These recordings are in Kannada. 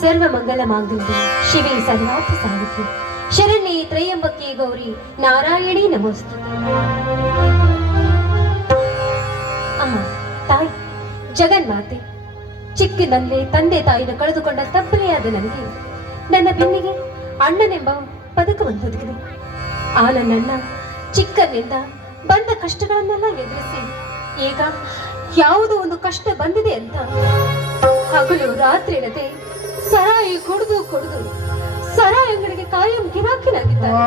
ಸರ್ವಮಂಗಲ ಮಾಂಗಲ್ಯ ಶಿವೆ ಸರ್ವಾರ್ಥ ಸಾಧಿಕೆ ಶರಣ್ಯೆ ತ್ರಯಂಬಕೆ ಗೌರಿ ನಾರಾಯಣಿ ನಮೋಸ್ತುತೆ. ಅಮ್ಮ ತಾಯಿ ಜಗನ್ಮಾತೆ, ಚಿಕ್ಕನಲ್ಲೇ ತಂದೆ ತಾಯಿನ ಕಳೆದುಕೊಂಡ ತಬ್ಬಲೆಯಾದ ನನಗೆ ನನ್ನ ಬೆನ್ನಿಗೆ ಅಣ್ಣನೆಂಬ ಪದಕವನ್ನು ಒದಗಿದೆ. ಆ ನನ್ನಣ್ಣ ಚಿಕ್ಕನಿಂದ ಬಂದ ಕಷ್ಟಗಳನ್ನೆಲ್ಲ ಎದುರಿಸಿ ಈಗ ಯಾವುದೋ ಒಂದು ಕಷ್ಟ ಬಂದಿದೆ ಅಂತ ಹಗಲು ರಾತ್ರಿ ಇಡದೆ ಸರಾಯಿ ಕುಡಿದು ಸರಾಯಿ ಅಂಗಡಿಗೆ ಕಾಯಂ ಗಿರಾಕಿನಾಗಿದ್ದಾರೆ.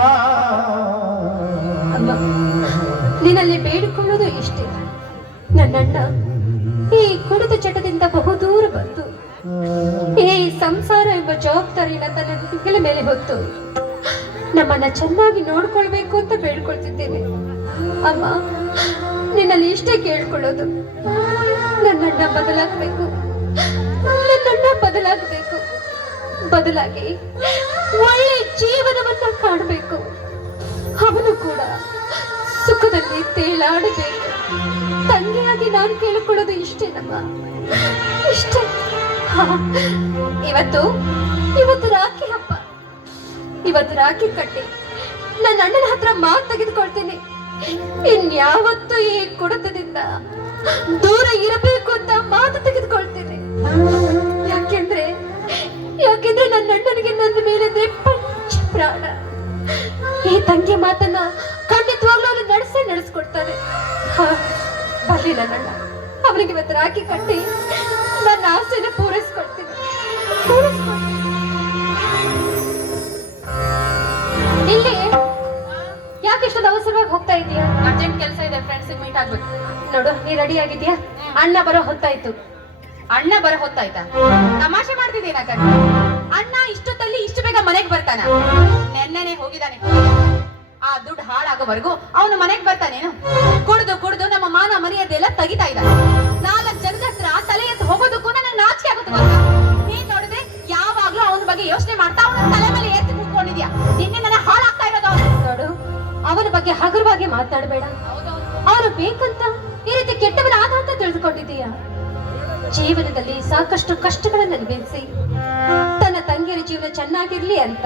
ಅಮ್ಮ, ನಿನ್ನಲ್ಲಿ ಬೇಡಿಕೊಳ್ಳೋದು ಇಷ್ಟೇ, ನನ್ನಣ್ಣ ಈ ಕುಡಿದ ಚಟದಿಂದ ಬಹುದೂರ ಬಂದು ಈ ಸಂಸಾರ ಎಂಬ ಜವಾಬ್ದಾರಿನ ತನ್ನ ಹೆಗಲ ಮೇಲೆ ಹೊತ್ತು ನಮ್ಮನ್ನ ಚೆನ್ನಾಗಿ ನೋಡ್ಕೊಳ್ಬೇಕು ಅಂತ ಬೇಡ್ಕೊಳ್ತಿದ್ದೇನೆ. ಅಮ್ಮ, ನಿನ್ನಲ್ಲಿ ಇಷ್ಟೇ ಕೇಳ್ಕೊಳ್ಳೋದು, ನನ್ನಣ್ಣ ಬದಲಾಗಬೇಕು, ನನ್ನಣ್ಣ ಬದಲಾಗಬೇಕು, ಬದಲಾಗಿ ಒಳ್ಳೆ ಜೀವನವನ್ನ ಕಾಣಬೇಕು, ಅವನು ಕೂಡ ಸುಖದಲ್ಲಿ ತೇಲಾಡಬೇಕು. ತಂಗಿಯಾಗಿ ನಾನು ಕೇಳಿಕೊಳ್ಳೋದು ಇಷ್ಟೇ ನಮ್ಮ ಇಷ್ಟೇ. ಇವತ್ತು ರಾಖಿ ಹಬ್ಬ, ಇವತ್ತು ರಾಖಿ ಕಟ್ಟಿ ನನ್ನ ಅಣ್ಣನ ಹತ್ರ ಮಾತು ತೆಗೆದುಕೊಳ್ತೀನಿ. ಇನ್ಯಾವತ್ತು ಈ ಕುಡಿತದಿಂದ ದೂರ ಇರಬೇಕು ಅಂತ ಮಾತು ತೆಗೆದುಕೊಳ್ತೀನಿ. ಯಾಕೆಂದ್ರೆ ನನ್ನ ಅಣ್ಣನಿಗೆ ನನ್ನ ಮೇಲೆ ಪಂಚ ಪ್ರಾಣ. ಈ ತಂಗಿ ಮಾತನ್ನ ಖಂಡಿತವಾಗ್ಲೂ ಅವನು ನಡೆಸ್ಕೊಡ್ತಾನೆ. ಬರ್ಲಿ ನನ್ನಣ್ಣ, ಅವನಿಗೆ ಇವತ್ತು ರಾಖಿ ಕಟ್ಟಿ ನನ್ನ ಆಸೆನ ಪೂರೈಸ್ಕೊಳ್ತೀನಿ. ಇಲ್ಲಿ ಯಾಕೆ ಇಷ್ಟೊಂದು ಅವಸರವಾಗಿ ಹೋಗ್ತಾ ಇದೀಯಾ? ಅರ್ಜೆಂಟ್ ಕೆಲಸ ಇದೆ, ಫ್ರೆಂಡ್ಸ್ ಮೀಟ್ ಆಗ್ಬೇಕು. ನೋಡು, ನೀ ರೆಡಿ ಆಗಿದ್ಯಾ? ಅಣ್ಣ ಬರೋ ಹೊತ್ತಾಯ್ತು. ಅಣ್ಣ ಬರೋ ಹೊತ್ತಾಯ್ತಾ? ತಮಾಷೆ ಮಾಡ್ತಿದ್ದೀನ ಕಣ್ಣ. ಅಣ್ಣ ಇಷ್ಟೊತ್ತಲ್ಲಿ ಇಷ್ಟು ಬೇಗ ಮನೆಗೆ ಬರ್ತಾನ? ನೆನ್ನೆನೆ ಹೋಗಿದ್ದಾನೆ. ಆ ದುಡ್ಡು ಹಾಳಾಗೋವರೆಗೂ ಅವನು ಮನೆಗೆ ಬರ್ತಾನೇನು? ಕುಡ್ದು ನಮ್ಮ ಮಾನ ಮರ್ಯಾದೆಲ್ಲ ತೆಗಿತಾ ಇದ್ದಾನೆ. 4 ಜನದ ಹತ್ರ ತಲೆ ಎತ್ತು ಹೋಗೋದಕ್ಕೂ ನನಗೆ ನಾಚಿಕೆ ಆಗುತ್ತೆ. ನೀನ್ ನೋಡಿದ್ರೆ ಯಾವಾಗ್ಲೂ ಅವನ ಬಗ್ಗೆ ಯೋಚನೆ ಮಾಡ್ತಾ ಅವನ ತಲೆ ಮೇಲೆ ಎತ್ತಿ ಕೂತ್ಕೊಂಡಿದ್ಯಾ. ನಿನ್ನೆ ನನ್ನ ಹಾಳಾಗ್ತಾ ಇರೋದು ಅವನು. ನೋಡು, ಅವನ ಬಗ್ಗೆ ಹಗುರವಾಗಿ ಮಾತಾಡಬೇಡ. ಅವನು ಬೇಕಂತ ಈ ರೀತಿ ಕೆಟ್ಟವನ ಆದ ಅಂತ ತಿಳಿದುಕೊಂಡಿದ್ದೀಯಾ? ಜೀವನದಲ್ಲಿ ಸಾಕಷ್ಟು ಕಷ್ಟಗಳನ್ನು ಅನುಭವಿಸಿ ತನ್ನ ತಂಗಿಯರ ಜೀವನ ಚೆನ್ನಾಗಿರ್ಲಿ ಅಂತ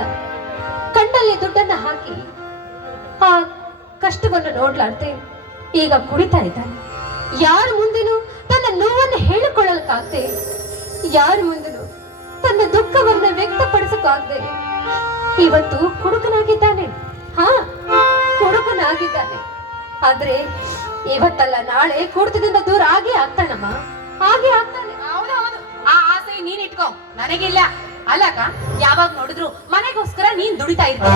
ಕಣ್ಣಲ್ಲಿ ದುಡ್ಡನ್ನ ಹಾಕಿ ಆ ಕಷ್ಟವನ್ನು ನೋಡ್ಲಾರ್ದೆ ಈಗ ಕುಡಿತಾ ಇದ್ದಾನೆ. ಯಾರ ಮುಂದೆನೂ ತನ್ನ ನೋವನ್ನು ಹೇಳಿಕೊಳ್ಳಲಿಕ್ಕಾಗದೆ, ಯಾರ ಮುಂದೆನೂ ತನ್ನ ದುಃಖವನ್ನು ವ್ಯಕ್ತಪಡಿಸಕ್ಕಾಗದೆ ಇವತ್ತು ಕುಡುಕನಾಗಿದ್ದಾನೆ. ಕುಡುಕನಾಗಿದ್ದಾನೆ. ಆದ್ರೆ ಇವತ್ತಲ್ಲ ನಾಳೆ ಕುಡಿತದಿಂದ ದೂರ ಆಗೇ ಆಗ್ತಾನಮ್ಮ, ಹಾಗೆ ಆಗ್ತಾನೆ. ಹೌದೌದು, ಆ ಆಸೆ ನೀನ್ ಇಟ್ಕೋ, ನನಗಿಲ್ಲ. ಅಲ್ಲಕ್ಕ, ಯಾವಾಗ ನೋಡಿದ್ರು ಮನೆಗೋಸ್ಕರ ನೀನ್ ದುಡಿತಾ ಇರ್ತೀಯ.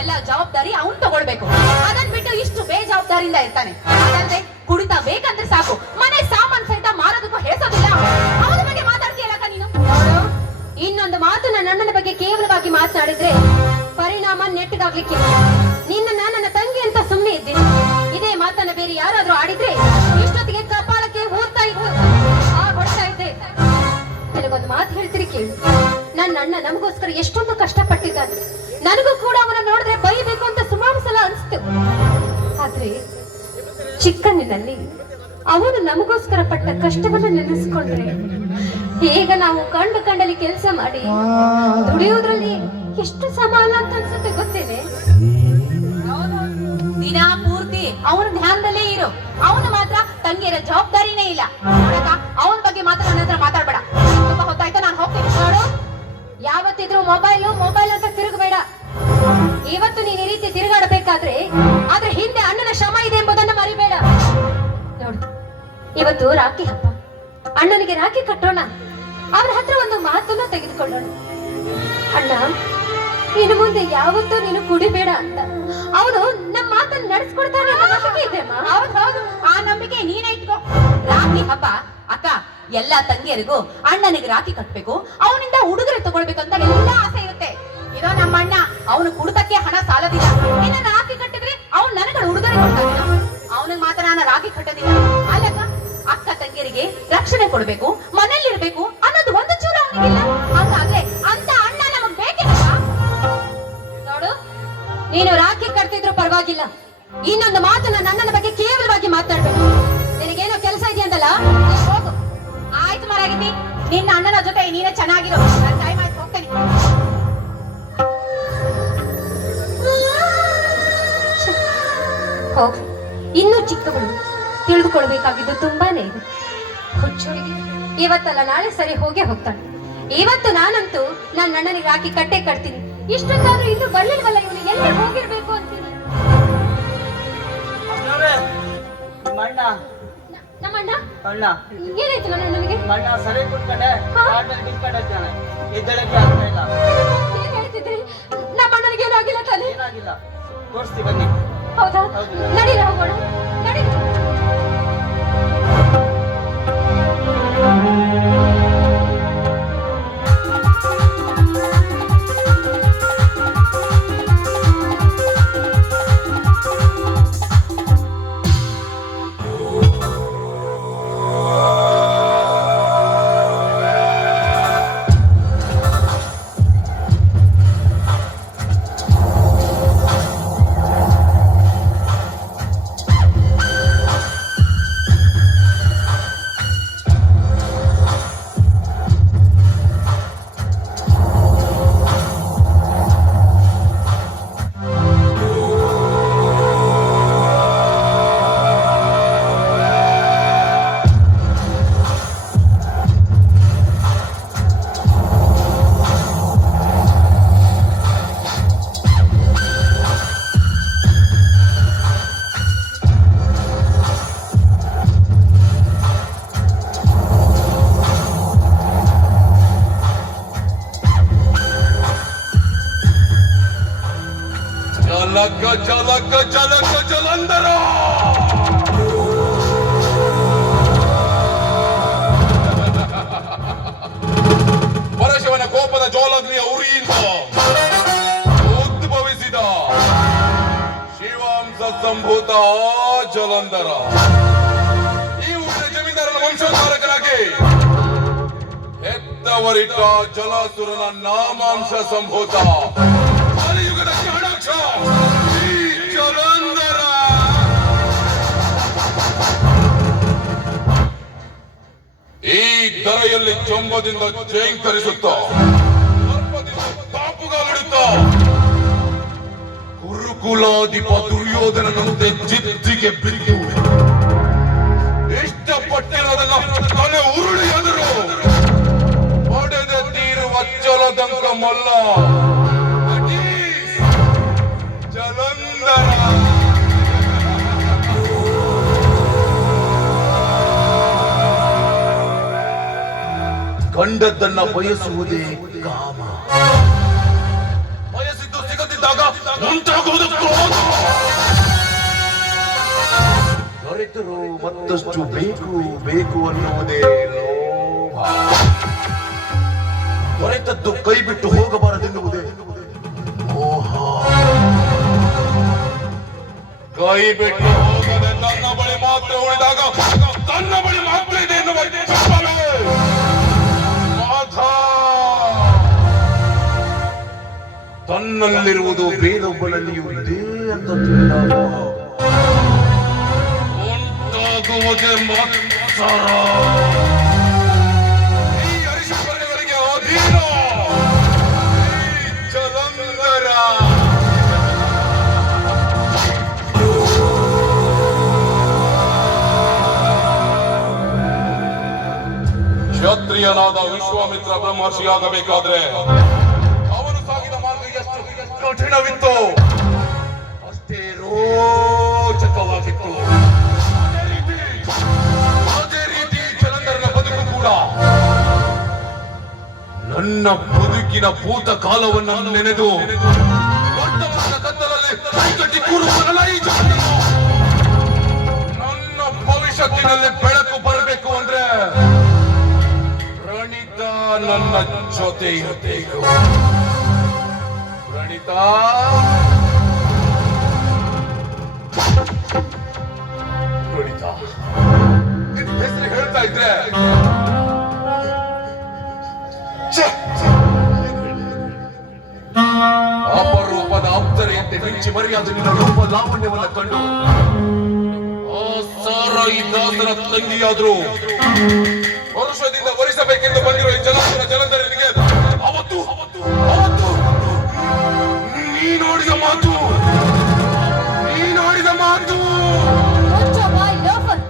ಎಲ್ಲ ಜವಾಬ್ದಾರಿ ಅವ್ನ್ ತಗೊಳ್ಬೇಕು. ಅದನ್ ಬಿಟ್ಟು ಇಷ್ಟು ಬೇಜವಾಬ್ದಾರಿಯಿಂದ ಇರ್ತಾನೆ. ಅದಲ್ಲದೆ ಕುಡಿತಾ ಬೇಕಂದ್ರೆ ಸಾಕು, ಮನೆ ಸಾಮಾನ್ ಸಹಿತ ಮಾರೋದಕ್ಕೂ ಹೇಸೋದಿಲ್ಲ. ಅವನ ಬಗ್ಗೆ ಮಾತಾಡ್ತೀಯಲ್ಲಕ್ಕ ನೀನು. ಇನ್ನೊಂದು ಮಾತು ನನ್ನ ಅಣ್ಣನ ಬಗ್ಗೆ ಕೇವಲವಾಗಿ ಮಾತನಾಡಿದ್ರೆ ಪರಿಣಾಮ ನೆಟ್ಟಗಾಗ್ಲಿಕ್ಕೆ. ನನ್ನ ತಂಗಿ ಅಂತ ಸುಮ್ಮನೆ ಇದ್ದೀನಿ. ಇದೇ ಮಾತನ್ನ ಬೇರೆ ಯಾರಾದ್ರೂ ಆಡಿದ್ರೆ ಇಷ್ಟೊತ್ತಿಗೆ ಕಪಾಳಕ್ಕೆ ಊರ್ತಾ ಇತ್ತು, ಹೊಡ್ತಾ ಇದ್ದೆ. ನನಗೊಂದು ಮಾತು ಹೇಳ್ತೀರಿ ಕೇಳು. ನನ್ನ ಅಣ್ಣ ನಮಗೋಸ್ಕರ ಎಷ್ಟೊಂದು ಕಷ್ಟಪಟ್ಟಿದ್ದಾನೆ. ನನಗೂ ಕೂಡ ಅವನ ನೋಡಿದ್ರೆ ಬೈಬೇಕು ಅಂತ ಸುಮಾರು ಸಲ ಅನಿಸ್ತು. ಆದ್ರೆ ಚಿಕ್ಕಂದಿನಲ್ಲಿ ಅವನು ನಮಗೋಸ್ಕರ ಪಟ್ಟ ಕಷ್ಟವನ್ನ ನೆನೆಸ್ಕೊಂಡ್ರೆ ಈಗ ನಾವು ಕಂಡಲ್ಲಿ ಕೆಲಸ ಮಾಡಿ ದುಡಿಯೋದ್ರಲ್ಲಿ ಎಷ್ಟು ಸಮಾನ ಅಂತ ಅನ್ಸುತ್ತೆ ಗೊತ್ತೇನೆ. ದಿನ ಪೂರ್ತಿ ಅವನ ಧ್ಯಾನದಲ್ಲೇ ಇರು. ಅವನು ಮಾತ್ರ ತಂಗಿಯರ ಜವಾಬ್ದಾರಿನೇ ಇಲ್ಲ. ಅವನ ಬಗ್ಗೆ ಮಾತ್ರ ನನ್ನ ಹತ್ರ ಮಾತಾಡ್ಬೇಡ. ತುಂಬಾ ಹೊತ್ತಾಯ್ತು, ನಾನು ಹೋಗ್ತೀನಿ. ನೋಡು, ಯಾವತ್ತಿದ್ರು ಮೊಬೈಲ್ ಅಂತ ತಿರುಗಬೇಡ. ಇವತ್ತು ನೀನ್ ಈ ರೀತಿ ತಿರುಗಾಡಬೇಕಾದ್ರೆ ಆದ್ರೆ ಹಿಂದೆ ಅಣ್ಣನ ಶ್ರಮ ಇದೆ ಎಂಬುದನ್ನು ಮರಿಬೇಡ. ನೋಡು, ಇವತ್ತು ರಾಖಿ ಹಬ್ಬ, ಅಣ್ಣನಿಗೆ ರಾಖಿ ಕಟ್ಟೋಣ. ಅವನ ಹತ್ರ ಒಂದು ಮಾತನ್ನ ತೆಗೆದುಕೊಳ್ಳೋಣ. ಅಣ್ಣ, ಇನ್ನು ಮುಂದೆ ಯಾವತ್ತೂ ನೀನು ಕುಡಿಬೇಡ ಅಂತ ಅವನು ನಮ್ಮ ಮಾತನ್ನು ನಡೆಸ್ಕೊಡ್ತಾನೆ. ಹೌದು, ಆ ನಂಬಿಕೆ ನೀನೇ ಇಟ್ಕೋ. ರಾಖಿ ಹಬ್ಬ ಅಕ್ಕ, ಎಲ್ಲಾ ತಂಗಿಯರಿಗೂ ಅಣ್ಣನಿಗೆ ರಾಖಿ ಕಟ್ಬೇಕು, ಅವನಿಂದ ಉಡುಗೊರೆ ತಗೊಳ್ಬೇಕು ಅಂತ ಎಲ್ಲಾ ಆಸೆ ಇರುತ್ತೆ. ಇದೋ ನಮ್ಮ ಅಣ್ಣ, ಅವನು ಕುಡುತಕ್ಕೆ ಹಣ ಸಾಲದಿಲ್ಲ. ನಿನ್ನ ರಾಖಿ ಕಟ್ಟಿದ್ರೆ ಅವ್ನು ನನಗೆ ಉಡುಗೊರೆ ಕೊಡ್ತಾನೆ. ಅವನಿಗೆ ಮಾತ್ರ ನಾನು ರಾಖಿ ಕಟ್ಟೋದಿಲ್ಲ. ಅಲ್ಲಕ್ಕ, ಅಕ್ಕ ತಂಗಿಯರಿಗೆ ರಕ್ಷಣೆ ಕೊಡ್ಬೇಕು, ಮನೇಲಿ ಇರ್ಬೇಕು ಅನ್ನೋದು ಒಂದು ಚೂರು ಅವನಿಗಿಲ್ಲ. ಹಾಗಾದ್ರೆ ಅಂತ ಅಣ್ಣ ನಮಗ್ ಬೇಕಿಲ್ಲ. ನೋಡು, ನೀನು ರಾಖಿ ಕಟ್ತಿದ್ರು ಪರವಾಗಿಲ್ಲ, ಇನ್ನೊಂದು ಮಾತನ್ನ ನನ್ನನ ಬಗ್ಗೆ ಕೇವಲವಾಗಿ ಮಾತಾಡ್ಬೇಕು. ನಿನಗೇನೋ ಕೆಲಸ ಇದೆಯಂತಲ್ಲ, ಹೋಗು. ಆಯ್ತು ಮಾರಾಗಿದ್ದಿ, ನಿನ್ನ ಅಣ್ಣನ ಜೊತೆ ನೀನೇ ಚೆನ್ನಾಗಿರೋ. ನನ್ನ ಟೈಮ್ ಆಯ್ತು. ತಿಳಿದುಕೊಳ್ಬೇಕಾಗಿದ್ದು ತುಂಬಾನೇ ಇದೆ. ಹುಚ್ಚುರಿಗೆ ಇವತ್ತಲ್ಲ ನಾಳೆ ಸರಿ ಹೋಗೇ ಹೋಗ್ತಾಳೆ. ಇವತ್ತು ನಾನಂತೂ ನನ್ನ ಅಣ್ಣನಿಗೆ ರಾಖಿ ಕಟ್ಟೆ ಕಟ್ತೀನಿ. ಇಷ್ಟೊತ್ತಾದ್ರೂ ಇನ್ನು ಬರ್ಲಿಲ್ವಲ್ಲ, ಇವನು ಎಲ್ಲಿ ಹೋಗಿರ್ಬೇಕು ಅಂತೀನಿ. ನಮ್ಮಣ್ಣ ಅಣ್ಣ ಏನಾಯ್ತು ನನ್ನ ಅಣ್ಣನಿಗೆ? ಅಣ್ಣ ಸರಿ ಕುತ್ಕೊಂಡೆ ಆದ್ಮೇಲೆ ಬಿಟ್ಕೊಂಡಿದ್ದಾನೆ, ಎದ್ದೇಳಕ್ಕೆ ಆಗ್ತಾ ಇಲ್ಲ. ಏನ್ ಹೇಳ್ತಿದ್ರಿ? ನಮ್ಮ ಅಣ್ಣನಿಗೆ ಏನೂ ಆಗಿಲ್ಲ ತಾನೆ? ಏನಾಗಿಲ್ಲ, ತೋರಿಸ್ತಿ ಬನ್ನಿ. ಹೌದಾ? ನಡೀರಿ ಹೋಗೋಣ, ನಡೀರಿ. ಜಲಕ ಜಲಕ ಜಲಂಧರ ಪರಶಿವನ ಕೋಪದ ಜ್ವಾಲಾಗ್ನಿಯ ಉರಿಯಿಂದ ಉದ್ಭವಿಸಿದ ಶಿವಾಂಶ ಸಂಭೂತ ಜಲಂಧರ ಈ ಊರಿನ ಜಮೀನ್ದಾರನ ವಂಶೋದ್ಧಾರಕನಾಗಿ ಹೆತ್ತವರಿಟ್ಟ ಜಲಾಸುರನ ನಾಮಾಂಶ ಸಂಭೂತ ಕಲಿಯುಗದ ಚಾಣಾಕ್ಷ ಈ ಜಲಂಧರ ಈ ಧರೆಯಲ್ಲಿ ಚೊಂಬದಿಂದ ಜೈಂಕರಿಸುತ್ತ ತಾಪುಗಾಲಿಡುತ್ತ ಕುರುಕುಲಾಧಿಪ ದುರ್ಯೋಧನನಂತೆ ಜಿದ್ದಿಗೆ ಬಿದ್ದು ಇಷ್ಟಪಟ್ಟಿರೋದನ್ನ ತಲೆ ಉರುಳಿಯಾದರು ಪಡೆದ ತೀರುವ ಜಲದಂಕ ಮಲ್ಲ ಜಲಂಧರ. ಕಂಡದ್ದನ್ನ ಬಯಸುವುದೇ ಕಾಮ, ಬಯಸಿದ್ದು ಸಿಗದಿದ್ದಾಗ ಉಂಟಾಗುವುದು ಕ್ರೋಧ. ದೊರೆತರು ಮತ್ತಷ್ಟು ಬೇಕು ಬೇಕು ಅನ್ನುವುದೇ ಲೋಭ, ದೊರೆತದ್ದು ಕೈ ಬಿಟ್ಟು ಹೋಗಬಾರದೆನ್ನುವುದೇ ಮೋಹ. ಕೈ ಬಿಟ್ಟು ಹೋಗದೆ ತನ್ನ ಬಳಿ ಮಾತ್ರ ಉಳಿದಾಗ ತನ್ನ ಬಳಿ ಮಾತ್ರ ಇದೆ ಎನ್ನುವ ಚಪ್ಪಲೇ ಮಾಧ. ತನ್ನಲ್ಲಿರುವುದು ಬೇರೊಬ್ಬನಲ್ಲಿಯೂ ಇದೆ ಅಂತ ತಿಳಿದಾಗ ಉಂಟಾಗುವುದೇ ಮತ್ಸರ. ಈ ಅರಿಶಿಪರ್ಣಿಗಳಿಗೆ ಅಧೀನ ಈ ಜಲಂಧರ. ಕ್ಷತ್ರಿಯನಾದ ವಿಶ್ವಾಮಿತ್ರ ಬ್ರಹ್ಮರ್ಷಿಯಾಗಬೇಕಾದ್ರೆ ಅವನು ಸಾಗಿದ ಮಾರ್ಗ ಎಷ್ಟು ಕಠಿಣವಿತ್ತು ಅಷ್ಟೇ ರೋಚಕವಾಗಿತ್ತು. ಅದೇ ರೀತಿ ಜಲಂಧರನ ಬದುಕು ಕೂಡ ನನ್ನ ಬದುಕಿನ ಭೂತ ಕಾಲವನ್ನು ನೆನೆದು ವರ್ತಮಾನದ ಕತ್ತಲಲ್ಲಿ ಕೈಕಟ್ಟಿ ಕೂರುವನಲ್ಲ ಈ ಜಗತ್ತು. ನನ್ನ ಭವಿಷ್ಯತ್ತಿನಲ್ಲಿ ಬೆಳಕು ಬರಬೇಕು ಅಂದ್ರೆ ಪ್ರಣೀತ ನನ್ನ ಜೊತೆ ಇರಬೇಕು. ಪ್ರಣೀತ ಪ್ರಣೀತ ನಿನ್ನ ಹೆಸರು ಹೇಳ್ತಾ ಇದ್ರೆ ಅಪರೂಪದ ಅಪ್ಸರೆಯಂತೆ ಮಿಂಚಿ ಮರಿಯಾದ ನಿನ್ನ ರೂಪ ಲಾವಣ್ಯವನ್ನ ಕಂಡು ಆ ಸಾರ ಈ ದಾಸರ ತಂಗಿಯಾದ್ರು ವರ್ಷದಿಂದ ವರಿಸಬೇಕೆಂದು ಬಂದಿರುವ ಈ ಜಲಂಧರನಿಗೆ ಅವತ್ತು ನೀನಾಡಿದ ಮಾತು ಮುಚ್ಚೋ ಬಾಯ್ ಲೋಫರ್.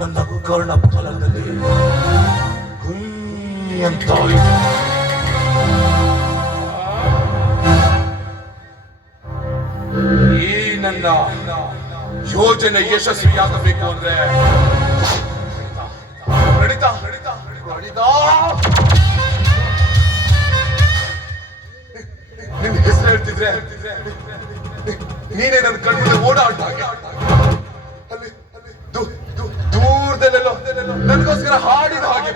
ನನ್ನ ಕರ್ಣ ಫಲದಲ್ಲಿ ಅಂತ ಈ ನನ್ನ ಯೋಜನೆ ಯಶಸ್ವಿಯಾಗಬೇಕು ಅಂದ್ರೆ ನಡೀತಾ ನಿನ್ನ ಹೆಸರು ಹೇಳ್ತಿದ್ರೆ ನೀನೇ ನನ್ನ ಕಣ್ಣಿಗೆ ಓಡಾಟ ಅಲ್ಲಿ ದೂರದಲ್ಲೆಲ್ಲೋ ನನಗೋಸ್ಕರ ಹಾಡಿದ ಹಾಗೆ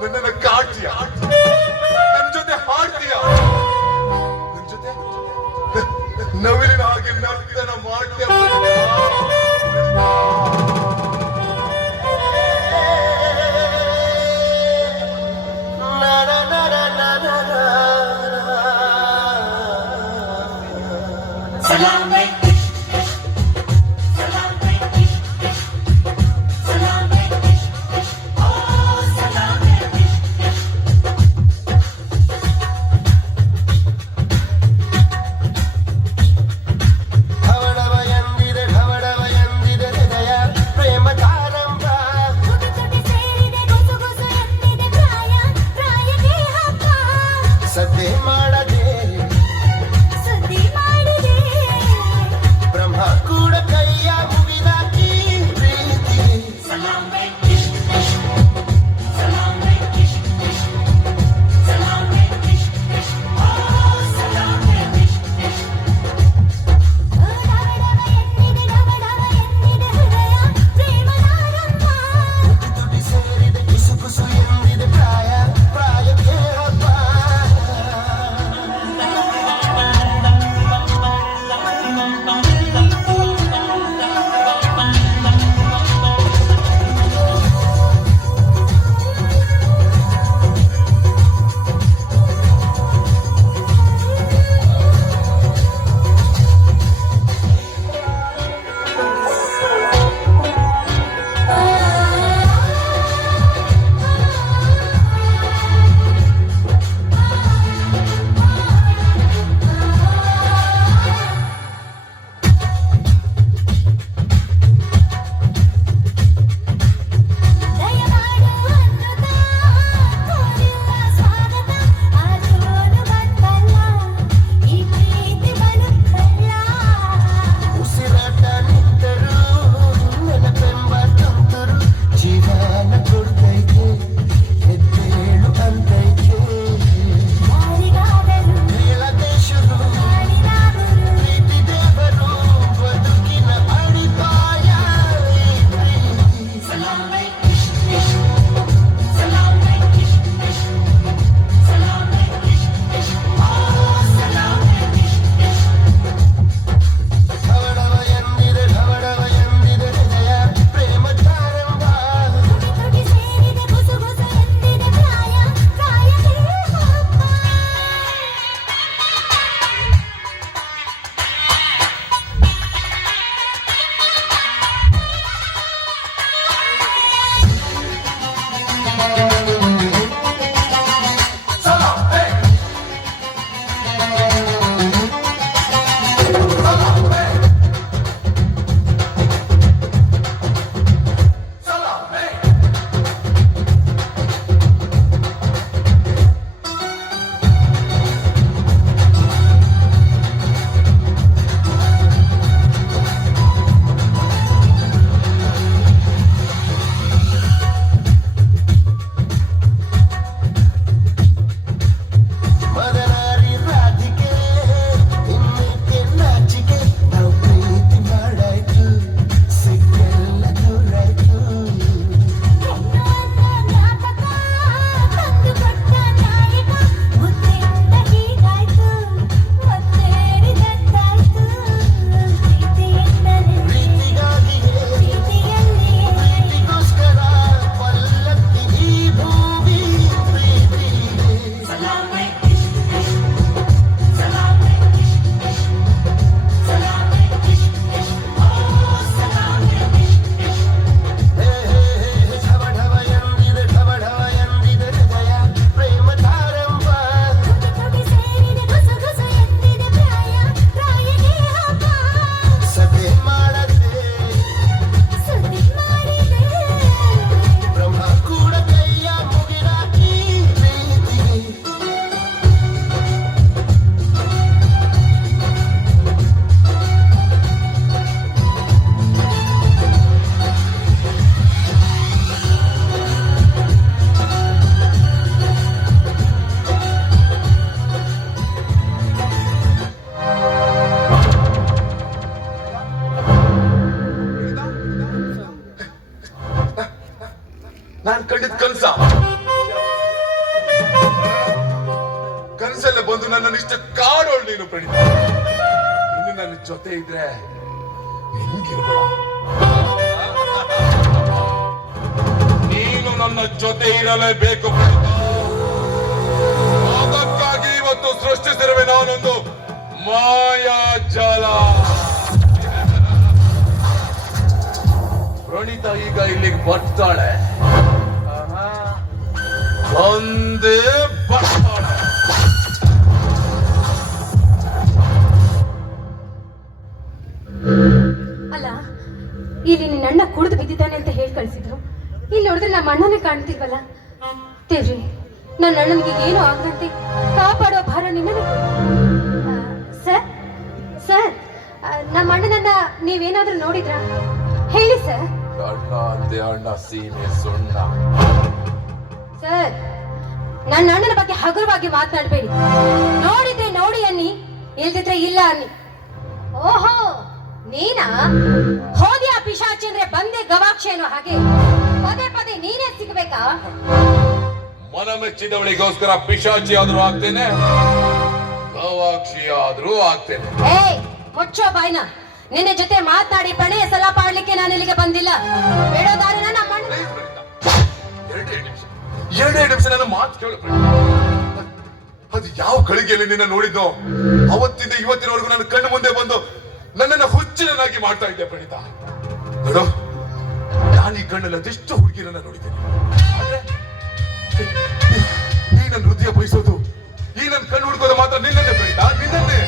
ನನ್ನನ್ನು ಕಾಡ್ತೀಯ, ನನ್ನ ಜೊತೆ ಹಾಡ್ತೀಯ, ನನ್ನ ಜೊತೆ ನವಿಲಿನ ಹಾಗೆ ನರ್ತನ ಮಾಡ್ತೀಯ. ನಾನ್ ಕಂಡಿದ್ ಕನ್ಸ ಕನ್ಸಲ್ಲೇ ಬಂದು ನನ್ನ ಇಷ್ಟ ಕಾಡೋಳು ನೀನು ಪ್ರಣೀತ. ಇನ್ನು ನನ್ನ ಜೊತೆ ಇದ್ರೆ ನಿನ್ಗಿರ್ಬೇಡ. ನೀನು ನನ್ನ ಜೊತೆ ಇರಲೇಬೇಕು ಪ್ರಣೀತ. ಅದಕ್ಕಾಗಿ ಇವತ್ತು ಸೃಷ್ಟಿಸಿರುವೆ ನಾನೊಂದು ಮಾಯಾಜಾಲ. ಪ್ರಣೀತ ಈಗ ಇಲ್ಲಿಗೆ ಬರ್ತಾಳೆ, ಒಂದೇ ಬರ್ತಾಳೆ. ಅಲ್ಲ, ಇಲ್ಲಿ ನಿನ್ನ ಅಣ್ಣ ಕುಡಿದು ಬಿದ್ದಿದ್ದಾನೆ ಅಂತ ಹೇಳಿ ಕಳ್ಸಿದ್ರು. ಇಲ್ಲಿ ನೋಡಿದ್ರೆ ನಮ್ಮ ಅಣ್ಣನೇ ಕಾಣ್ತಿಲ್ವಲ್ಲ. ದೇವ್ರಿ, ನನ್ನ ಅಣ್ಣನಿಗೆ ಏನು ಆಗದಂತೆ ಕಾಪಾಡುವ ಭಾರ ನಿನ್ನನೇ. ಸರ್ ಸರ್, ನಮ್ಮ ಅಣ್ಣನನ್ನ ನೀವೇನಾದ್ರೂ ನೋಡಿದ್ರಾ? ಹೇಳಿ ಸರ್. ಅಣ್ಣ ಅಂದೆ ಅಣ್ಣ ಸೀಮೆ ಸುಣ್ಣ. ಸರ್, ನನ್ನ ಅಣ್ಣನ ಬಗ್ಗೆ ಹಗುರವಾಗಿ ಮಾತನಾಡಬೇಡಿ. ನೋಡಿದ್ರೆ ನೋಡಿ ಅನ್ನಿ, ಇಲ್ದಿದ್ರೆ ಇಲ್ಲ ಅನ್ನಿ. ಓಹೋ, ನೀನಾ? ಹೋಗಿ ಆ ಪಿಶಾಚಿ ಅಂದ್ರೆ ಬಂದೆ ಗವಾಕ್ಷಿ ಅನ್ನೋ ಹಾಗೆ ಪದೇ ಪದೇ ನೀನೇ ಸಿಗ್ಬೇಕಾ? ಮನ ಮೆಚ್ಚಿದವಳಿಗೋಸ್ಕರ ಪಿಶಾಚಿ ಆದ್ರೂ ಆಗ್ತೇನೆ, ಗವಾಕ್ಷಿ ಆದ್ರೂ ಆಗ್ತೇನೆ. ಏಯ್, ಮುಚ್ಚೋ ಬಾಯ್ನ. ನಿನ್ನ ಜೊತೆ ಮಾತನಾಡಿ ಪ್ರಣಯ ಸಲಾಪ ಆಡ್ಲಿಕ್ಕೆ ನಾನು ಇಲ್ಲಿಗೆ ಬಂದಿಲ್ಲ. ಬೇಡೋದಾದ್ರೆ ನಮ್ಮ ಅಣ್ಣ. ಎರಡೇ ನಿಮಿಷ ನನ್ನ ಮಾತು ಕೇಳು. ಅದು ಯಾವ ಗಳಿಗೆಯಲ್ಲಿ ನಿನ್ನ ನೋಡಿದ್ನೋ ಅವತ್ತಿಂದ ಇವತ್ತಿನವರೆಗೂ ನನ್ನ ಕಣ್ಣು ಮುಂದೆ ಬಂದು ನನ್ನನ್ನ ಹುಚ್ಚಿನನ್ನಾಗಿ ಮಾಡ್ತಾ ಇದ್ದೆ ಪ್ರಣೀತ. ನೋಡು, ನಾನು ಈ ಕಣ್ಣಲ್ಲಿ ಅದೆಷ್ಟು ಹುಡುಗಿರನ್ನ ನೋಡಿದ್ದೇನೆ. ಆದ್ರೆ ಈ ನನ್ನ ಹೃದಯ ಬಯಸೋದು, ಈ ನನ್ನ ಕಣ್ಣು ಹುಡುಕೋದು ಮಾತ್ರ ನಿನ್ನನ್ನೇ ಪ್ರಣೀತ, ನಿನ್ನನ್ನೇ.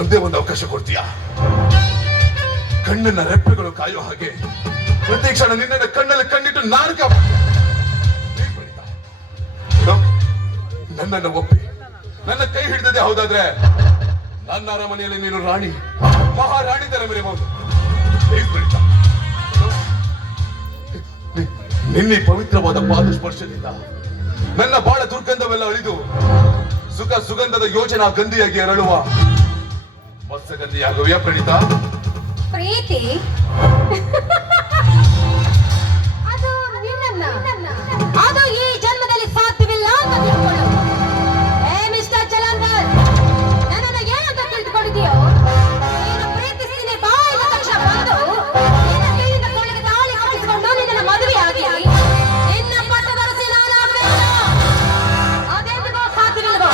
ಒಂದೇ ಒಂದು ಅವಕಾಶ ಕೊಡ್ತೀಯಾ? ಕಣ್ಣನ್ನ ರೆಪ್ಪೆಗಳು ಕಾಯೋ ಹಾಗೆ ಪ್ರತಿ ಕ್ಷಣ ನಿನ್ನ ಕಣ್ಣಲ್ಲಿ ಕಣ್ಣಿಟ್ಟು ನಾನು ನನ್ನನ್ನ ಒಪ್ಪಿ ನನ್ನ ಕೈ ಹಿಡಿದದೆ ಹೌದಾದ್ರೆ ನನ್ನ ಅರಮನೆಯಲ್ಲಿ ನೀನು ರಾಣಿ, ಮಹಾರಾಣಿ ತರ ಮೆರೆಯಬಹುದು. ನಿನ್ನೆ ಪವಿತ್ರವಾದ ಪಾದ ಸ್ಪರ್ಶದಿಂದ ನನ್ನ ಬಾಳ ದುರ್ಗಂಧವೆಲ್ಲ ಅಳಿದು ಸುಗಂಧದ ಯೋಜನಾ ಗಂಧಿಯಾಗಿ ಅರಳುವ ಮತ್ಸ್ಯಗಂಧಿಯಾಗುವೆಯಾ ಪ್ರಣೀತ? ಪ್ರೀತಿ ಅದು ನಿನ್ನನ್ನ, ಅದು ಈ ಜನ್ಮದಲ್ಲಿ ಸಾಧ್ಯವಿಲ್ಲ ಅಂತ ತಿಳ್ಕೊಳ್ಳು. ಏ ಮಿಸ್ಟರ್ ಜಲಂಧರ್, ನನ್ನನ್ನ ಏನಂತ ತಿಳಿದುಕೊಂಡಿದೀಯೋ? ನೀನು ಪ್ರೀತಿಸ್ತೀನಿ ಬಾ ಎಂದ ತಕ್ಷಣ ಬಂದು ನಿನ್ನ ಕೈಯಿಂದ ಕೊಳ್ಳಿಗೆ ತಾಳಿ ಕಟ್ಟಿಸಿಕೊಂಡು ನಿನ್ನನ್ನ ಮದುವೆಯಾಗಿ ನಿನ್ನ ಪಟ್ಟದರಸಿ ನಾನಾಗಬೇಕು. ಅದೆಂದಿಗೂ ಸಾಧ್ಯವಿಲ್ವೋ?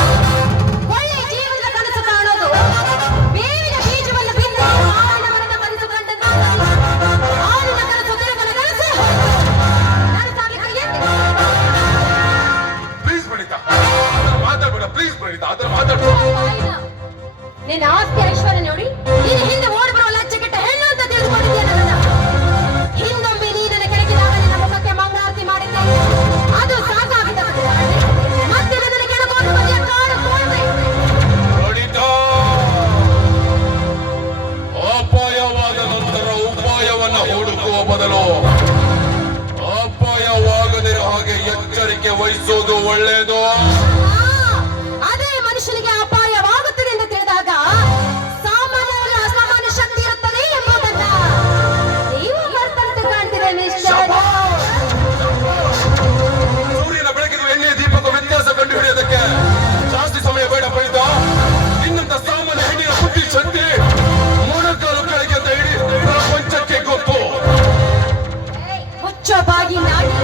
ಒಳ್ಳೆ ಜೀವನದ ಕನಸು ಕಾಣೋದು ಬೇವಿನ ಬೀಜವನ್ನು ಬಿದ್ದು ಮಾವಿನ ಮರದ ಕನಸು ಕಂಡದ್ದು. ಹಾಲಿನ ಕನಸು ತಿರುಗನ ಕನಸು ನನಸಾಗಲಿಕ್ಕೆ ಎಂದಿಗೂ. ಪ್ಲೀಸ್ ಪ್ರಣೀತ, ಮಾತಾಡ್ಬೇಡ. ಪ್ಲೀಸ್ ಪ್ರಣೀತ, ಅದರ ಮಾತಾಡ್ಬೇಡ. ನಿನ್ನ ಆಸ್ತಿ ಐಶ್ವರ್ಯ ನೋಡಿ ನೀನು ಹಿಂದೆ ಓಡಿ ಬರುವ ಲಜ್ಜೆಗೆಟ್ಟ ಹೆಣ್ಣು ಅಂತ ತಿಳಿದುಕೊಂಡಿದ್ಯಾ ನನ್ನನ್ನ? ಹಿಂದೊಮ್ಮೆ ನೀ ನನ್ನ ಕೆಳಗಿದಾಗ ನಿನ್ನ ಮುಖಕ್ಕೆ ಮಂಗಳಾರತಿ ಮಾಡಿದ್ದೆ, ಅದು ಸಾಕಾಗಿದೆ. ಮತ್ತೆ ನನ್ನ ಕೆಳಗೊಂಡು ಬದಿಯ ಕಾಡು ಕೋಳ್ದೆ. ಪ್ರಣೀತ, ಅಪಾಯವಾದ ನಂತರ ಉಪಾಯವನ್ನ ಹುಡುಕುವ ಬದಲು ಅಪಾಯವಾಗದಿರೋ ಹಾಗೆ ಎಚ್ಚರಿಕೆ ವಹಿಸೋದು ಒಳ್ಳೆಯದು. ಅದೇ ಮನುಷ್ಯನಿಗೆ ಅಪಾಯವಾಗುತ್ತದೆ ಎಂದು ತಿಳಿದಾಗ ಸಾಮಾನ್ಯರಲ್ಲಿ ಅಸಾಮಾನ್ಯ ಶಕ್ತಿ ಇರುತ್ತದೆ ಎಂಬುದನ್ನ ನೀವು ಮರ್ತಂತೆ ಕಾಣ್ತೀರ ಮಿಸ್ಟರ್. ಸೂರ್ಯನ ಬೆಳಕಿನ ಎಣ್ಣೆಯ ದೀಪಕ್ಕೂ ವ್ಯತ್ಯಾಸ ಕಂಡುಹಿಡಿಯೋದಕ್ಕೆ ಜಾಸ್ತಿ ಸಮಯ ಬೇಡ ಪ್ರಣೀತ. ನಿನ್ನಂತ ಸಾಮಾನ್ಯ ಹೆಣ್ಣಿನ ಬುದ್ಧಿ ಶಕ್ತಿ ಮೊಣಕಾಲು ಕೆಳಗೆ ಅಂತ ಹೇಳಿ ಪ್ರಪಂಚಕ್ಕೆ ಗೊತ್ತು. ಮುಚ್ಚೋ ಬಾಗಿ ನಾಡಿ.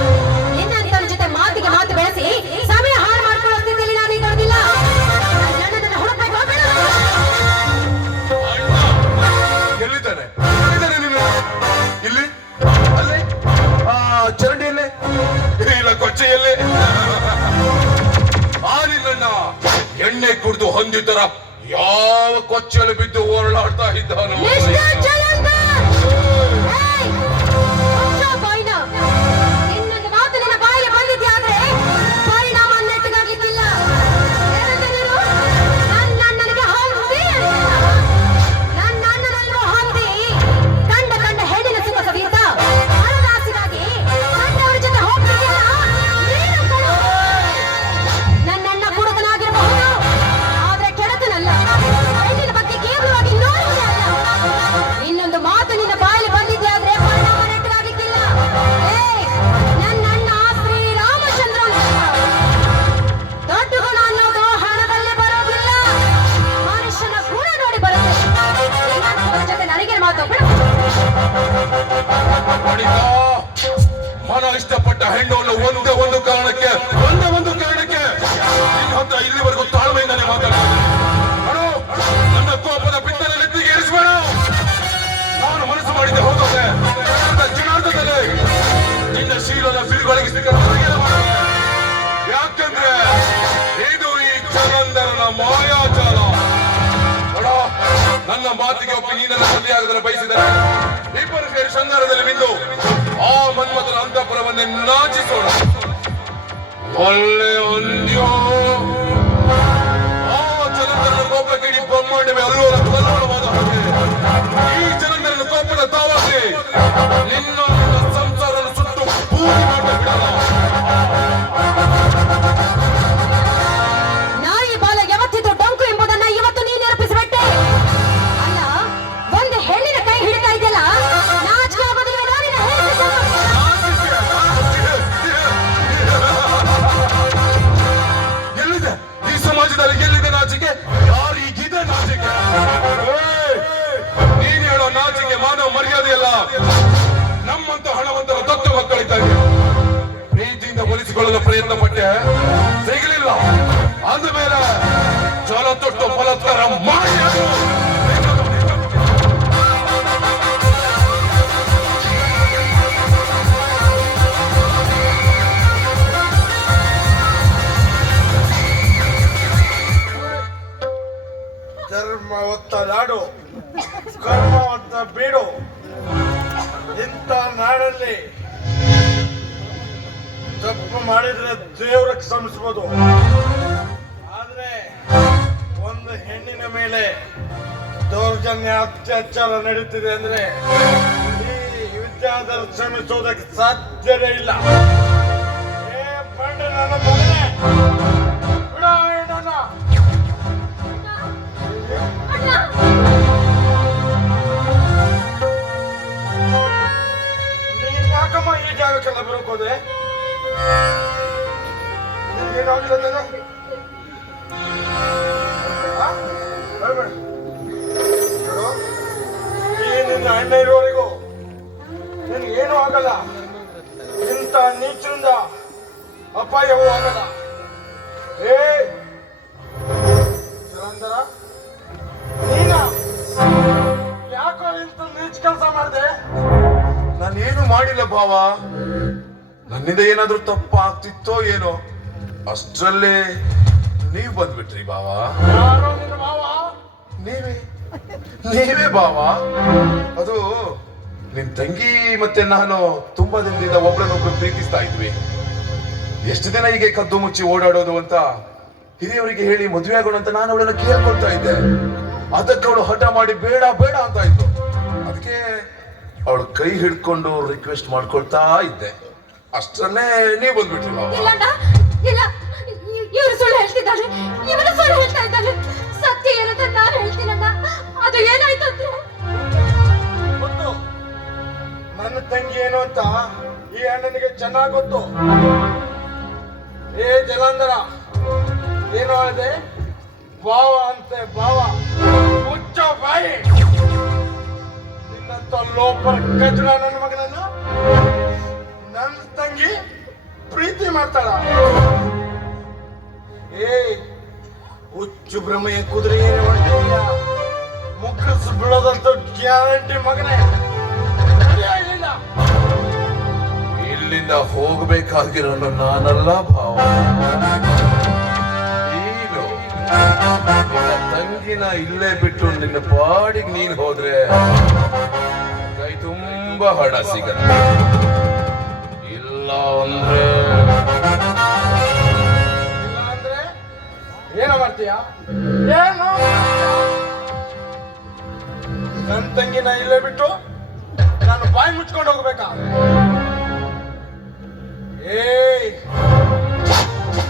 ನಿನ್ನಂತರ ಜೊತೆ ಮಾತಿಗೆ ಮಾತು ಬೆಳೆಸಿ ಸಮಯ ಹಾಳು ಮಾಡ್ಕೊಳ್ಳೋ ಸ್ಥಿತಿಯಲ್ಲಿ ನಾನು ಇರೋದಿಲ್ಲ. ನನ್ನನ್ನು ಹುಡುಕ್ಬೇಕು ಹೋಗೋಣ. ಎಲ್ಲಿದ್ದಾನೆ? ಎಲ್ಲಿದ್ದಾನೆ ನೀನು? ಇಲ್ಲಿ? ಅಲ್ಲಿ? ಚರಂಡಿಯಲ್ಲಿ? ಇಲ್ಲ ಕೊಚ್ಚೆಯಲ್ಲಿ? ನಿನ್ನ ಎಣ್ಣೆ ಕುಡಿದು ಹೊಂದಿ ತರ ಯಾವ ಕೊಚ್ಚೆಯಲ್ಲಿ ಬಿದ್ದು ಓರಳಾಡ್ತಾ ಇದ್ದಾನೋ. ಮಿಸ್ಟರ್ ಜಲಂಧರ್! ಏಯ್! ಮುಚ್ಚೋ ಬಾಯ್ನ. ಇನ್ನೊಂದು ಮಾತು ನನ್ನ ಬಾಯಿಗೆ ಬಂದಿದ್ಯಾದ್ರೆ ಪರಿಣಾಮ ನೆಟ್ಟಗಾಗ್ಲಿಕ್ಕಿಲ್ಲ. ಏನಂತ ನೀನು? ನನ್ನ ಅಣ್ಣನಿಗೆ ಹೊಂದಿ ಅಂತೀಯ? ನನ್ನ ಅಣ್ಣನಲ್ಲೂ ಹೊಂದಿ ಕಂಡ ಹೆಣ್ಣಿನ ಸುಖ ಸವಿಯುತ್ತ ಹಣದಾಸೆಗಾಗಿ ಕಂಡವರ ಜೊತೆ ಹೋಗ್ತಿದ್ಯಲ್ಲ, ನೀನು ಕಣೋ. ನನ್ನ ಅಣ್ಣ ಕುಡುಕನಾಗಿರಬಹುದು, ಆದ್ರೆ ಕೆಡಕನಲ್ಲ. ಹೆಣ್ಣಿನ ಬಗ್ಗೆ ಕೇವಲವಾಗಿ ನೋಡುವುದೇ ಅಲ್ಲ. ಮಾತಿಗೆ ಒಪ್ಪಿ ನೀನನ್ನ ಮದುವೆಯಾಗದನ್ನು ಬಯಸಿದರೆ ಇಬ್ಬರು ಸೇರಿ ಶೃಂಗಾರದಲ್ಲಿ ಬಿಂದು ಆ ಮನ್ಮಥನ ಅಂತಃಪುರವನ್ನೇ ನಾಚಿಸೋಣ. ಒಳ್ಳೆ ಅನ್ಯೋ ಆ ಜಲಂಧರನ ಕೋಪಕ್ಕೆ ಇಡೀ ಬ್ರಹ್ಮಾಂಡವೇ ಅಲ್ಲೋಲ ಕಲ್ಲೋಲವಾದ ಹಾಗೆ ಈ ಜಲಂಧರನ ಕೋಪದ ತಾವಾಗಿ ನಿನ್ನ ಸಂಸಾರ ಸುಟ್ಟು ಬೂದಿ ಮಾಡಿ ಬಿಡಲ್ಲ. ನಾಯಿ ಬಾಲ ಯಾವತ್ತಿದ್ರು ಡೊಂಕು ಎಂಬುದನ್ನ ಇವತ್ತು ನೀ ನೆನಪಿಸಿಬಿಟ್ಟೆ. ಅಲ್ಲ, ಒಂದು ಹೆಣ್ಣಿನ ಕೈ ಹಿಡಿತಾ ಇದೆಯಲ್ಲ, ನಾಚಿಕೆ ಆಗೋದಿಲ್ಲ ನಾನಿನ ಎಲ್ಲಿದೆ ಈ ಸಮಾಜದಲ್ಲಿ, ಎಲ್ಲಿದೆ ನಾಚಿಕೆ? ಯಾರಿಗಿದೆ ನಾಚಿಕೆ? ನೀನ್ ಹೇಳೋ ನಾಚಿಕೆ ಮಾನವ ಮರ್ಯಾದೆಯಲ್ಲ. ನಮ್ಮಂತ ಹಣವಂತರ ದೊಡ್ಡ ಮಕ್ಕಳಿದ್ದಾರೆ, ಪ್ರೀತಿಯಿಂದ ಒಲಿಸಿಕೊಳ್ಳಲು ಪ್ರಯತ್ನ ಪಟ್ಟೆ, ಸಿಗಲಿಲ್ಲ. ಅಂದಮೇಲೆ ಜಲ ತೊಟ್ಟು ಬಲಾತ್ಕಾರ ಮಾಡಿ ಧರ್ಮ ಹೊತ್ತ ನಾಡು, ಕರ್ಮ ಹೊತ್ತ ಬೀಡು. ಇಂಥ ನಾಡಲ್ಲಿ ತಪ್ಪು ಮಾಡಿದ್ರೆ ದೇವ್ರಿಗೆ ಶ್ರಮಿಸ್ಬೋದು, ಆದ್ರೆ ಒಂದು ಹೆಣ್ಣಿನ ಮೇಲೆ ದೌರ್ಜನ್ಯ ಅತ್ಯಾಚಾರ ನಡೀತಿದೆ ಅಂದ್ರೆ ಈ ವಿದ್ಯಾಧರ್ ಶ್ರಮಿಸೋದಕ್ಕೆ ಸಾಧ್ಯವೇ ಇಲ್ಲ. ಏ ಬಂಡ್ರೆ ನನ್ನ ಮಗನೇ, ಬಿಡ ಹೆಣ್ಣನ್ನ. ನೀನ್ ಯಾಕಮ್ಮ ಈ ಜಾಗಕ್ಕೆಲ್ಲ ಬರೋಕೋದೆ? ನಿನ್ಗೇನಾಗಿಲ್ಲ? ಈ ನಿನ್ನ ಅಣ್ಣ ಇರುವವರೆಗೂ ನಿನ್ಗೇನು ಆಗಲ್ಲ. ಇಂಥ ನೀಚರಿಂದ ಅಪಾಯವೂ ಆಗಲ್ಲ. ಏ ಜಲಂಧರ, ನೀನ ಯಾಕೋ ಇಂಥ ನೀಚ್ ಕೆಲಸ ಮಾಡಿದೆ? ನಾನೇನು ಮಾಡಿಲ್ಲ ಭಾವ, ನನ್ನಿಂದ ಏನಾದ್ರೂ ತಪ್ಪು ಆಗ್ತಿತ್ತೋ ಏನೋ, ಅಷ್ಟ್ರಲ್ಲೇ ನೀವು ಬಂದ್ಬಿಟ್ರಿ ಭಾವ. ಯಾರೋ ನಿನ್ನ ಮಾವ? ನೀವೇ ಭಾವ. ಅದು ನಿನ್ ತಂಗಿ ಮತ್ತೆ ನಾನು ತುಂಬಾ ದಿನದಿಂದ ಒಬ್ರನ್ನೊಬ್ರು ಪ್ರೀತಿಸ್ತಾ ಇದ್ವಿ. ಎಷ್ಟು ದಿನ ಹೀಗೆ ಕದ್ದು ಮುಚ್ಚಿ ಓಡಾಡೋದು ಅಂತ ಹಿರಿಯವರಿಗೆ ಹೇಳಿ ಮದುವೆ ಆಗೋಣ ಅಂತ ನಾನು ಅವಳನ್ನ ಕೇಳ್ಕೊಳ್ತಾ ಇದ್ದೆ. ಅದಕ್ಕೆ ಅವಳು ಹಠ ಮಾಡಿ ಬೇಡ ಬೇಡ ಅಂತ ಇತ್ತು. ಅದಕ್ಕೆ ಅವಳು ಕೈ ಹಿಡ್ಕೊಂಡು ರಿಕ್ವೆಸ್ಟ್ ಮಾಡ್ಕೊಳ್ತಾ ಇದ್ದೆ. ಅಷ್ಟರಲ್ಲೇ ನೀವು ಬಂದ್ಬಿಟ್ರಿ ಭಾವ. ಇಲ್ಲಣ್ಣ, ಇಲ್ಲ, ಇವರು ಸುಳ್ಳು ಹೇಳ್ತಿದ್ದಾರೆ, ಇವರು ಸುಳ್ಳು ಹೇಳ್ತಾ ಇದ್ದಾರೆ. ಸತ್ಯ ಏನಂತ ನಾನು ಹೇಳ್ತೀನಣ್ಣ. ಅದು ಏನಾಯ್ತು ಅಂದ್ರೆ, ಗೊತ್ತು, ನನ್ನ ತಂಗಿ ಏನು ಅಂತ ಈ ಅಣ್ಣನಿಗೆ ಚೆನ್ನಾಗಿ ಗೊತ್ತು. ಏ ಜಲಂಧರ, ಏನು ಹೇಳಿದೆ? ಭಾವ ಅಂತೆ ಭಾವ. ಮುಚ್ಚ ಬಾಯಿ. ನಿನ್ನಂತ ಲೋಪರ್ ಕಜ್ರ ನನ್ನ ಮಗನನ್ನು ನನ್ನ ತಂಗಿ ಪ್ರೀತಿ ಮಾಡ್ತಾಳ? ಏ ಹುಚ್ಚು ಭ್ರಮೆಯ ಕುದುರೆ ಏನು ಮಾಡ್ತೀಯ? ಮುಗ್ಗಸ್ ಬಿಡೋದಂತ ಗ್ಯಾರಂಟಿ ಮಗನೇ. ಇಲ್ಲ, ಇಲ್ಲಿಂದ ಹೋಗ್ಬೇಕಾಗಿರೋನು ನಾನಲ್ಲ ಭಾವ. ನೀನು ನಿನ್ನ ತಂಗಿನ ಇಲ್ಲೇ ಬಿಟ್ಟು ನಿನ್ನ ಪಾಡಿಗೆ ನೀನು ಹೋದ್ರೆ ಕೈ ತುಂಬಾ ಹಣ ಸಿಗಲ್ಲ. ಇಲ್ಲ ಅಂದ್ರೆ ಏನೋ ಮಾಡ್ತೀಯ? ಏನು? ನನ್ನ ತಂಗಿನ ಇಲ್ಲೇ ಬಿಟ್ಟು ನಾನು ಬಾಯಿ ಮುಚ್ಕೊಂಡು ಹೋಗ್ಬೇಕಾ?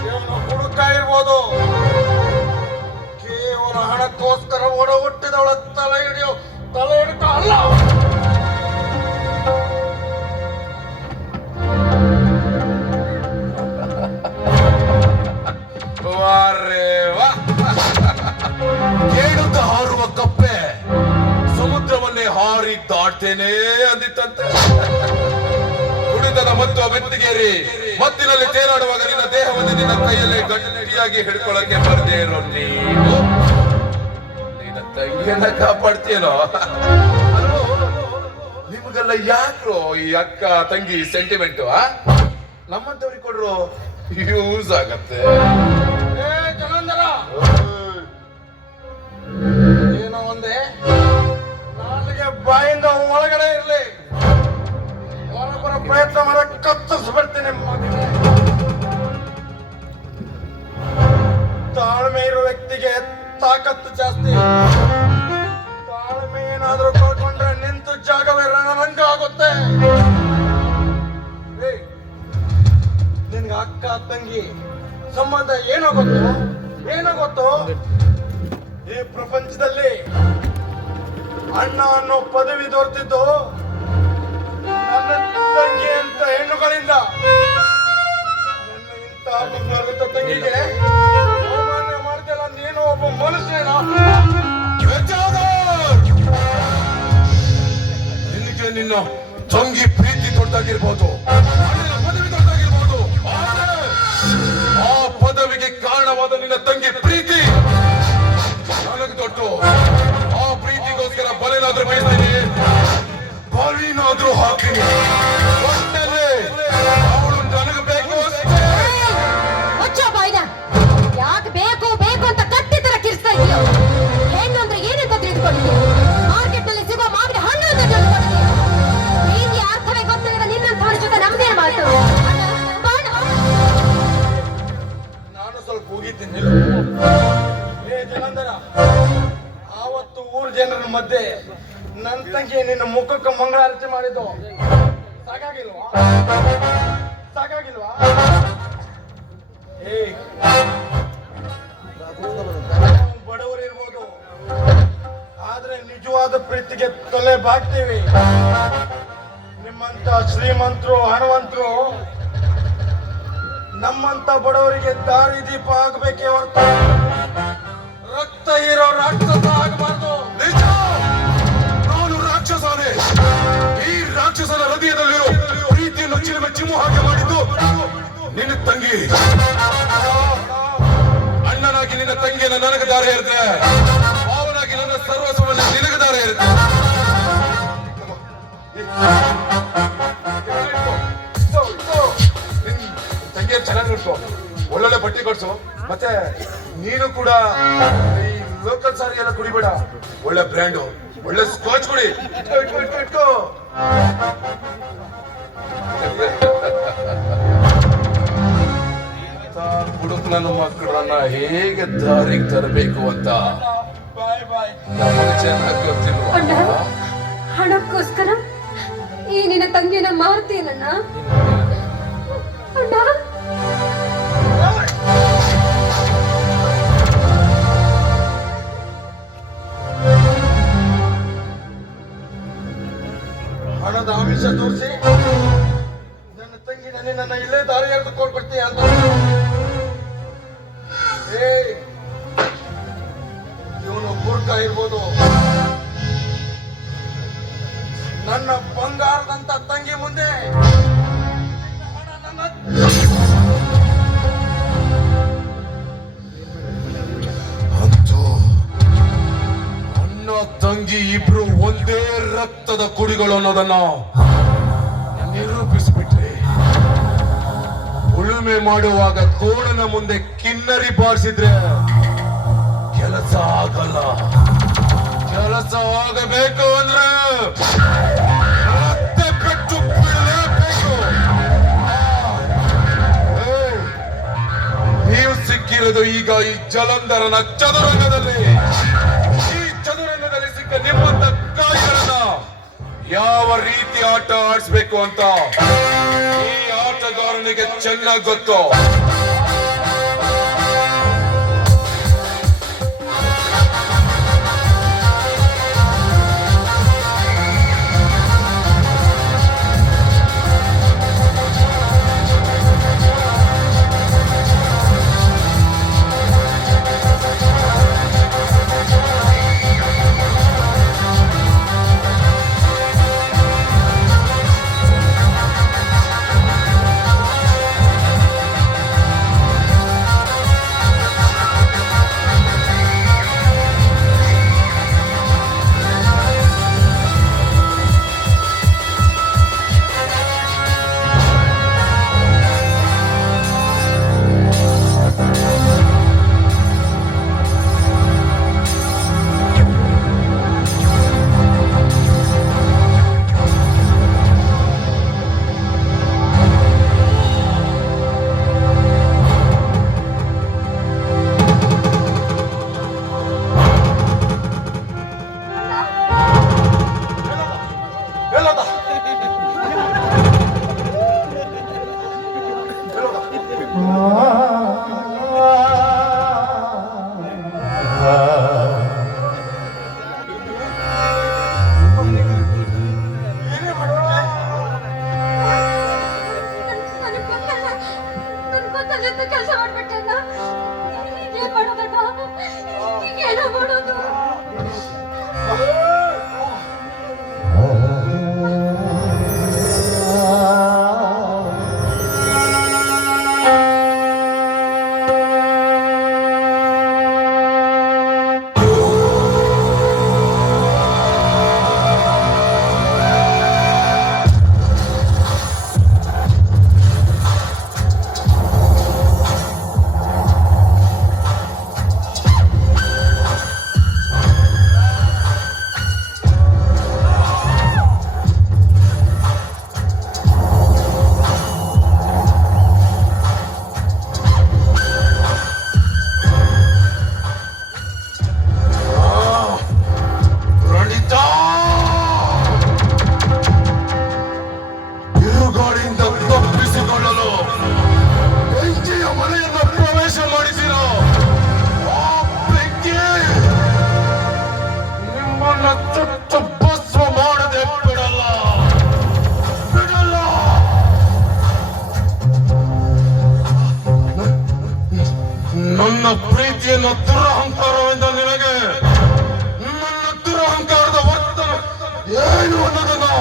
ಇವನು ಹುಡುಕ ಇರ್ಬೋದು, ಕೇವಲ ಹಣಕ್ಕೋಸ್ಕರ ಓಡ ಹುಟ್ಟಿದವಳ ತಲೆ ಹಿಡಿತ ಅಲ್ಲ. ಕೇಳುತ್ತ ಹಾರುವ ಕಪ್ಪೆ ಸಮುದ್ರವನ್ನೇ ಹಾರಿ ದಾಟ್ತೇನೆ ಅಂದಿತ್ತಂತೆ. ಕುಡಿತದ ಮತ್ತು ಬೆತ್ತಿಗೇರಿ ಮತ್ತಿನಲ್ಲಿ ತೇಲಾಡುವಾಗ ನಿನ್ನ ದೇಹವನ್ನು ನಿನ್ನ ಕೈಯಲ್ಲಿ ಗಟ್ಟಿಯಾಗಿ ಹಿಡ್ಕೊಳ್ಳಕ್ಕೆ ಬರದೇ ಇರೋ ನೀನು ನಿನ್ನ ತಂಗಿಯನ್ನ ಕಾಪಾಡ್ತೀನೋ? ನಿಮಗೆಲ್ಲ ಯಾಕ್ರೋ ಈ ಅಕ್ಕ ತಂಗಿ ಸೆಂಟಿಮೆಂಟು? ನಮ್ಮಂತವ್ರಿಗೆ ಕೊಡ್ರು ಯೂಸ್ ಆಗತ್ತೆ. ಜಲಂಧರ, ಏನು ಏನೋ ಒಂದೇ ನಾಲಿಗೆ ಬಾಯಿಂದ ಒಳಗಡೆ ಇರ್ಲಿ, ಹೊರಬರ ಪ್ರಯತ್ನ ಮಾಡ ಕತ್ತರಿಸ್ಬಿಡ್ತೀನಿ ಮಗನೇ. ತಾಳ್ಮೆ ಇರೋ ವ್ಯಕ್ತಿಗೆ ತಾಕತ್ತು ಜಾಸ್ತಿ. ತಾಳ್ಮೆ ಏನಾದ್ರೂ ಕಳ್ಕೊಂಡ್ರೆ ನಿಂತು ಜಾಗವೇ ರಣರಂಗ ಆಗುತ್ತೆ. ನಿನ್ಗೆ ಅಕ್ಕ ತಂಗಿ ಸಂಬಂಧ ಏನೋ ಗೊತ್ತು? ಈ ಪ್ರಪಂಚದಲ್ಲಿ ಅಣ್ಣ ಅನ್ನೋ ಪದವಿ ದೊರೆತಿದ್ದು ನನ್ನ ತಂಗಿ ಅಂತ ಹೆಣ್ಣುಗಳಿಂದ. ನನ್ನ ಇಂಥ ಬಂಗಾರದ ತಂಗಿಗೆ ಅವಮಾನ ಮಾಡ್ತಿಲ್ಲ. ನೀನು ಒಬ್ಬ ಮನುಷ್ಯನ. ನಿನಗೆ ನಿನ್ನ ತಂಗಿ ಪ್ರೀತಿ ದೊಡ್ಡದಾಗಿರ್ಬೋದು, ಅಣ್ಣನ ಪದವಿ ದೊಡ್ಡದಾಗಿರ್ಬೋದು, ಆದ್ರೆ ಆ ಪದವಿಗೆ ಕಾರಣವಾದ ನಿನ್ನ ತಂಗಿ ಪ್ರೀತಿ ನನಗೆ ದೊಡ್ಡ. ಆ ಪ್ರೀತಿಗೋಸ್ಕರ ಬಲೆನಾದ್ರೂ ಬಯಸ್ತೀನಿ, ಬಲಿನಾದ್ರೂ ಹಾಕ್ತೀನಿ. ಒಟ್ಟಿನಲ್ಲಿ ಅವಳು ನನಗೆ ಬೇಕು ಅಷ್ಟೇ. ಮುಚ್ಚೋ ಬಾಯ್ನ. ಯಾಕೆ ಬೇಕು ಬೇಕು ಅಂತ ಕತ್ತಿ ತರ ಕಿರ್ಸ್ತಾ ಇದೆಯೋ? ಹೆಣ್ಣು ಅಂದ್ರೆ ಏನಂತ ತಿಳಿದುಕೊಂಡಿದ್ಯಾ? ಮಾರ್ಕೆಟ್ ನಲ್ಲಿ ಸಿಗೋ ಮಾವಿನ ಹಣ್ಣು ಅಂತ ತಿಳ್ಕೊಂಡಿದ್ಯಾ? ಪ್ರೀತಿ ಅರ್ಥವೇ ಗೊತ್ತಿಲ್ಲದ ನಿನ್ನಂಥವ್ರ ಜೊತೆ ನಮ್ದೇನು ಮಾತು? ಬಾಣ. ನಾನು ಸ್ವಲ್ಪ ಹೋಗಿದ್ದೀನಿ. ಏ ಜಲಂಧರ, ಆವತ್ತು ಊರ್ ಜನರ ಮಧ್ಯೆ ನನ್ನ ತಂಗಿ ನಿನ್ನ ಮುಖಕ್ಕೆ ಮಂಗಳಾರತಿ ಮಾಡಿದ್ದು ಸಾಕಾಗಿಲ್ವಾ? ಏ, ಬಡವರು ಇರ್ಬೋದು, ಆದ್ರೆ ನಿಜವಾದ ಪ್ರೀತಿಗೆ ತಲೆ ಬಾಗ್ತೀವಿ. ನಿಮ್ಮಂತ ಶ್ರೀಮಂತರು ಹಣವಂತರು ನಮ್ಮಂತ ಬಡವರಿಗೆ ದಾರಿ ದೀಪ ಆಗ್ಬೇಕೇ ಹೊರತು ರಕ್ತ ಇರೋ ರಾಕ್ಷಸ ಆಗಬಾರ್ದು. ನಿಜ, ನಾನು ರಾಕ್ಷಸನೇ. ಈ ರಾಕ್ಷಸನ ಹೃದಯದಲ್ಲಿರೋ ಪ್ರೀತಿಯನ್ನು ಚಿಲುಮೆ ಚಿಮ್ಮು ಹಾಗೆ ಮಾಡಿದ್ದು ನಿನ್ನ ತಂಗಿ. ಅಣ್ಣನಾಗಿ ನಿನ್ನ ತಂಗಿಯನ್ನು ನನಗೆ ದಾರಿ ಇರುತ್ತೆ, ಅವನಾಗಿ ನನ್ನ ಸರ್ವಸ್ವವನ್ನು ನಿನಗೆ ದಾರಿ ಇರುತ್ತೆ. ತಂಗಿಯ ಚೆನ್ನಾಗಿ ನೋಡ್ಕೋ, ಒಳ್ಳೊಳ್ಳೆ ಬಟ್ಟೆ ಕೊಡ್ಸು. ಮತ್ತೆ ನೀನು ಕೂಡ ಈ ಲೋಕಲ್ ಸಾರಿ ಎಲ್ಲ ಕುಡಿಬೇಡ, ಒಳ್ಳೆ ಬ್ರ್ಯಾಂಡು, ಒಳ್ಳೆ ಸ್ಕಾಚ್ ಕುಡಿ. ಇಟ್ಕೋ. ಹುಡುಕ್ ನನ್ನ ಮಕ್ಕಳನ್ನ ಹೇಗೆ ದಾರಿಗೆ ತರಬೇಕು ಅಂತ ಬಾಯ್ ನಮಗೆ ಚೆನ್ನಾಗಿ ಗೊತ್ತಿಲ್ವಾ? ಅಣ್ಣ, ಹಣಕ್ಕೋಸ್ಕರ ಈ ನಿನ್ನ ತಂಗಿನ ಮಾರ್ತೀನಣ್ಣ. ಅಣ್ಣ, ಹಣದ ಆಮಿಷ ತೋರಿಸಿ ನನ್ನ ತಂಗಿ ನನ್ನ ಇಲ್ಲೇ ದಾರಿ ಎಳೆದುಕೊಂಡು ಬರ್ತೀಯ ಅಂತ. ಇವನು ಮೂರ್ಖ ಇರ್ಬೋದು, ನನ್ನ ಬಂಗಾರದಂತ ತಂಗಿ ಮುಂದೆ ಹಣ ಅಂತೂ ಅಣ್ಣ ತಂಗಿ ಇಬ್ರು ಒಂದೇ ರಕ್ತದ ಕುಡಿಗಳು ಅನ್ನೋದನ್ನ ನಿರೂಪಿಸ್ಬಿಟ್ರೆ. ಉಳುಮೆ ಮಾಡುವಾಗ ಕೋಣನ ಮುಂದೆ ಕಿನ್ನರಿ ಬಾರಿಸಿದ್ರೆ ಕೆಲಸ ಆಗಲ್ಲ. ಕೆಲಸ ಆಗಬೇಕು ಅಂದ್ರೆ ರಕ್ತ ಪೆಟ್ಟು ಬೀಳಲೇಬೇಕು. ನೀವು ಸಿಕ್ಕಿರೋದು ಈಗ ಈ ಜಲಂಧರನ ಚದುರಂಗದಲ್ಲಿ. ಈ ಚದುರಂಗದಲ್ಲಿ ಸಿಕ್ಕ ನಿಮ್ಮಂತ ಕಾಯಿಗಳನ್ನ ಯಾವ ರೀತಿ ಆಟ ಆಡಿಸ್ಬೇಕು ಅಂತ ಈ ಆಟಗಾರನಿಗೆ ಚೆನ್ನಾಗಿ ಗೊತ್ತು. ಏನು ಅನ್ನೋದನ್ನು